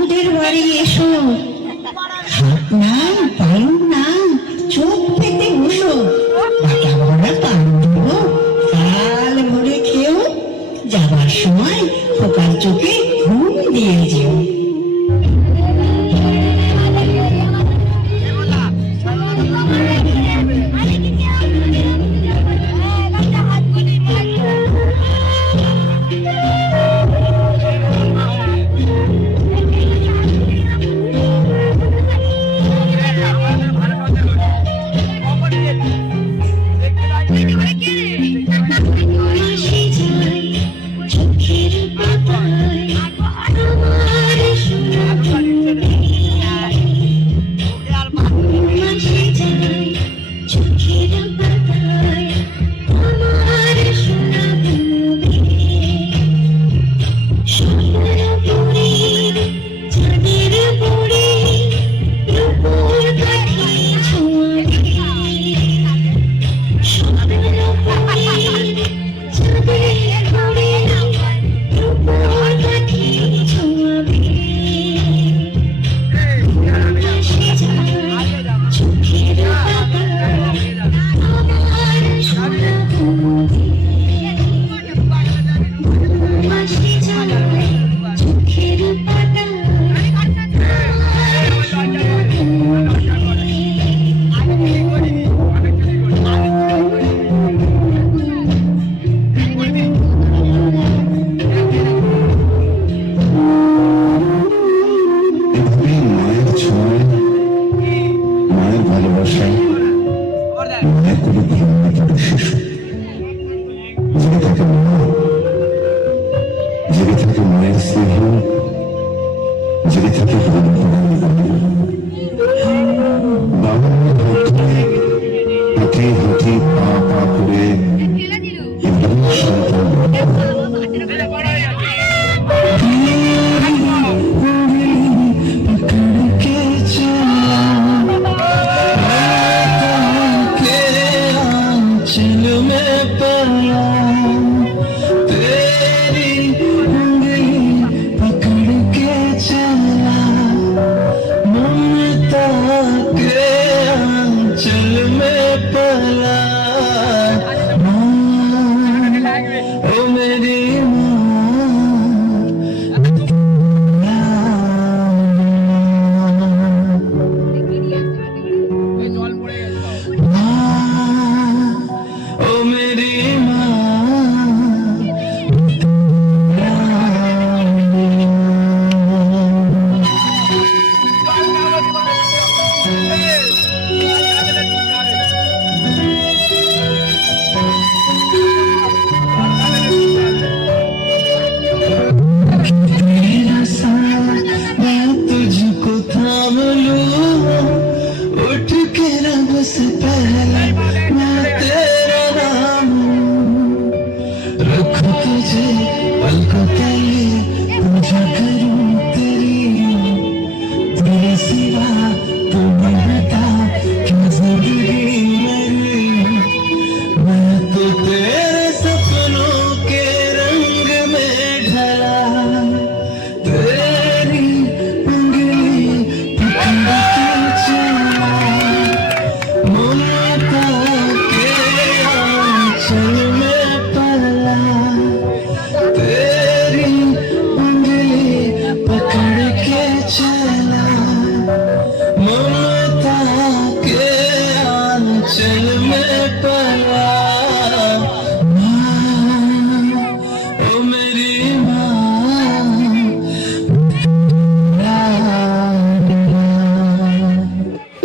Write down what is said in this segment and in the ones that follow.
ওদের বাড়ি এসো, হাত নাম পালন নাম চোখ পেতে বসো, বাটা ভরা পান দেব কাল ভরে খেও, যাবার সময় খোকার চোখে ঘুম দিয়ে যেও।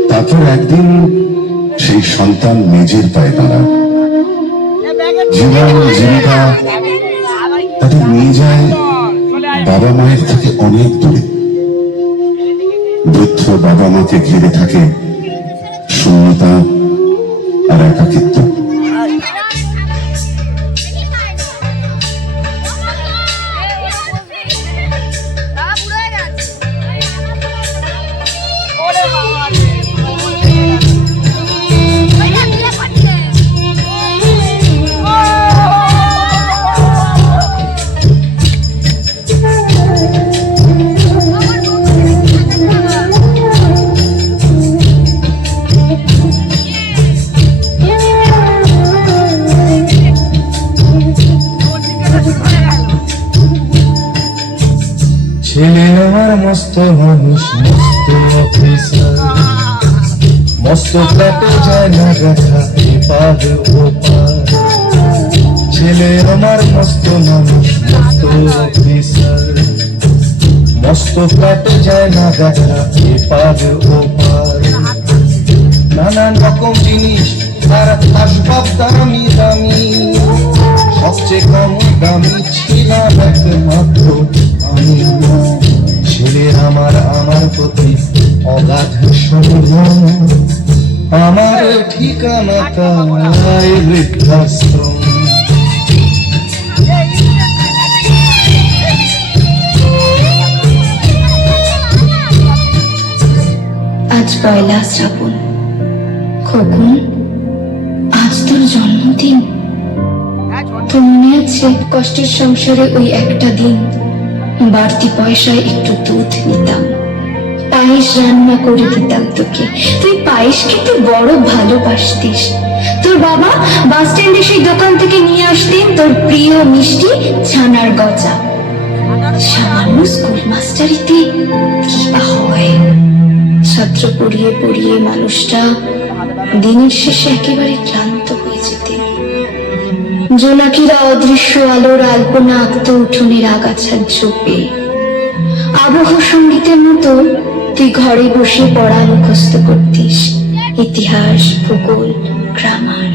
তারপর একদিন সেই সন্তান নিজের পায়ে দাঁড়ায়, জীবন জীবিকা তাদের নিয়ে যায় বাবা মায়ের থেকে অনেক দূরে। বৃদ্ধ বাবা মাকে ঘিরে থাকে শূন্যতা আর একাকিত্ব। ছেলে আমার মস্ত মানুষ, মস্ত অফিসার, মস্ত ফ্ল্যাটে যায় না দেখা এপার ওপার। ছেলে আমার মস্ত মানুষ, মস্ত অফিসার, মস্ত ফ্ল্যাটে যায় না দেখা এপার ওপার। নানান রকম জিনিস তার আসবাব দামি দামি, সবচেয়ে কম দামি ছিলাম একমাত্র আমি। ছেলে আমার আমার প্রতি অগাধ সম্মান, আমার ঠিকানা তাই বৃদ্ধাশ্রম। আজ পয়লা শ্রাবণ। খোকন, আজ তোর জন্মদিন। তোর মনে আছে কষ্টের সংসারে ওই একটা দিন বাড়তি পয়সায় একটু দুধ নিতাম, পায়েস রান্না করে দিতাম তোকে, তুই পায়েস খেতে বড় ভালোবাসতিস। তোর বাবা বাস স্ট্যান্ডে সেই দোকান থেকে নিয়ে আসতেন তোর প্রিয় মিষ্টি ছানার গজা। সামান্য স্কুল মাস্টারিতে কি বা হয়, ছাত্র পড়িয়ে পড়িয়ে মানুষটা দিনের শেষে একেবারে ক্লান্ত হয়ে যেতেন। জোনাকিরা অদৃশ্য আলোর আলপনা আঁকত উঠোনের আগাছার ঝোপে। আবহ সঙ্গীতের মতো তুই ঘরে বসে পড়া মুখস্থ করতিস, ইতিহাস, ভূগোল, গ্রামার।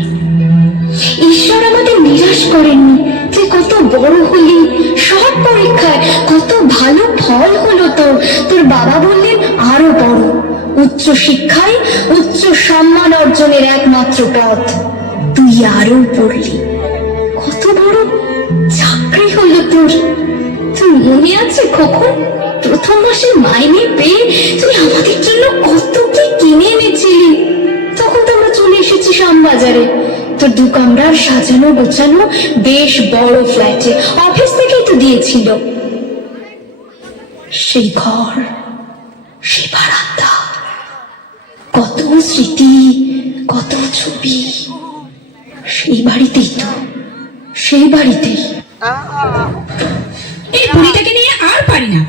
ঈশ্বর আমাদের নিরাশ করেননি। তুই কত বড় হলি, সব পরীক্ষায় কত ভালো ফল হলো তোর। তোর বাবা বললেন আরো বড়, উচ্চ শিক্ষায় উচ্চ সম্মান অর্জনের একমাত্র পথ। তুই আরো পড়লি, কত বড় চাকরি হলো তোর। তুই মনে আছে খোকন, প্রথম মাসে মাইনে পেয়ে তুই আমাদের জন্য কত কি কিনে এনেছিলি। তখন তো আমরা চলে এসেছি শ্যামবাজারে, তোর 2 কামরার সাজানো গোছানো বেশ বড় ফ্ল্যাটে। অফিস থেকেই তো দিয়েছিল। সেই ঘর, সেই বারান্দা, কত স্মৃতি, কত ছবি। সেই বাড়িতেই তো, সেই বাড়িতেই। এই বুড়িটাকে নিয়ে আর পারি না।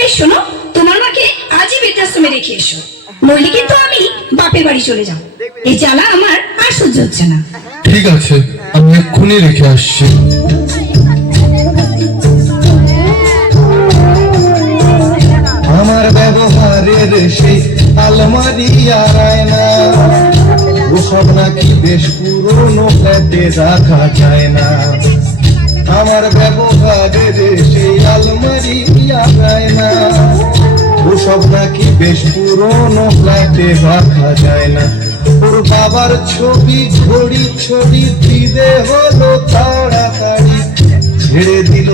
এই শোনো, তোমার মাকে আজই বৃদ্ধাশ্রমে রেখে এসো, নইলে কিন্তু আমি বাপের বাড়ি চলে যাব। এই জ্বালা আমার আর সহ্য হচ্ছে না। ঠিক আছে, আমি এক্ষুনি রেখে আসছি। আমার ব্যবহারের সেই আলমারি আর আয়না, ওসব নাকি বেশ পুরনো ফ্ল্যাটে রাখা যায় না। আমার ব্যবহারের সেই আলমারি আর আয়না, ওসব নাকি বেশ পুরনো ফ্ল্যাটে রাখা যায় না। ওর বাবার ছবি ঘড়ি ছড়ি দিতে হলো তাড়াতাড়ি, ছেড়ে দিল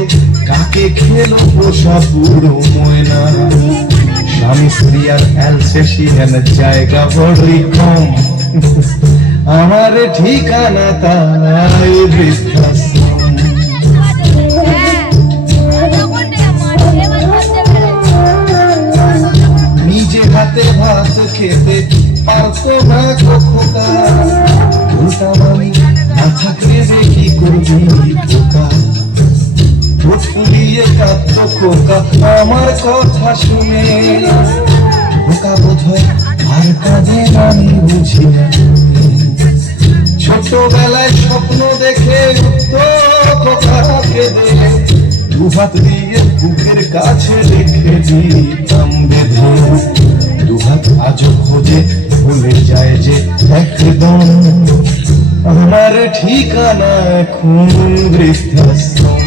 কাকে খেলো পোষা পুরো ময়না। স্বামী স্ত্রী আর অ্যালসেশিয়ান জায়গা বড়ই কম, আমার ঠিকানা তাই বৃদ্ধাশ্রম। নিজে হাতে ভাত খেতে পারতো না খোকা, উল্টা আমি না থাকলে যে কি করবি খোকা। ঠোঁট ফুলিয়ে কাঁদতো খোকা আমার কথা শুনে, খোকা বোধহয় আর কাঁদে আমি বুঝি না। ছোটবেলায় স্বপ্ন দেখে উঠতো খোকা কেঁদে, 2 হাত দিয়ে বুকের কাছে রেখে দিতাম বেঁধে। 2 হাত আজও খোঁজে ভুলে যায় যে একদম, আমার ঠিকানা এখন বৃদ্ধাশ্রম।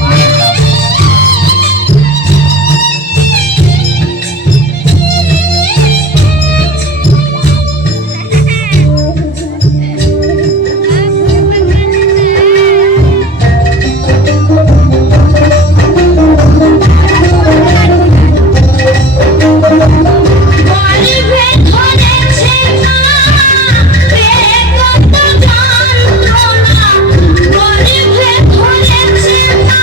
ধরেছে না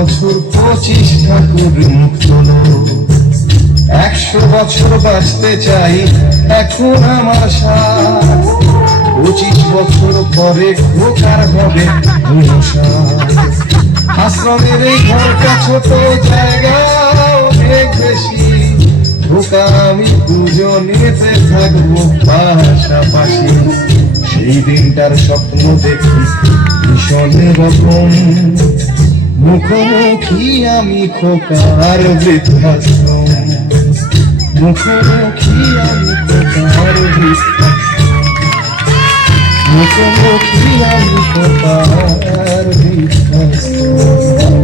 বছর 25 ঠাকুর মুখ তোলো 100 বছর বাঁচতে চাই এখন আমার 60 25 বছর পরে খোকার হবে 59 আশ্রমের এই ঘরটা ছোট জায়গা অনেক বেশি খোকা আমি দুজনেতে থাকবো পাশাপাশি সেই দিনটার স্বপ্ন দেখি ভীষণ রকম মুখোমুখি আমি খোকার বৃদ্ধাশ্রম মুখোমুখি আমি খোকার মুখোমুখি আমি খোকার বৃদ্ধাশ্রম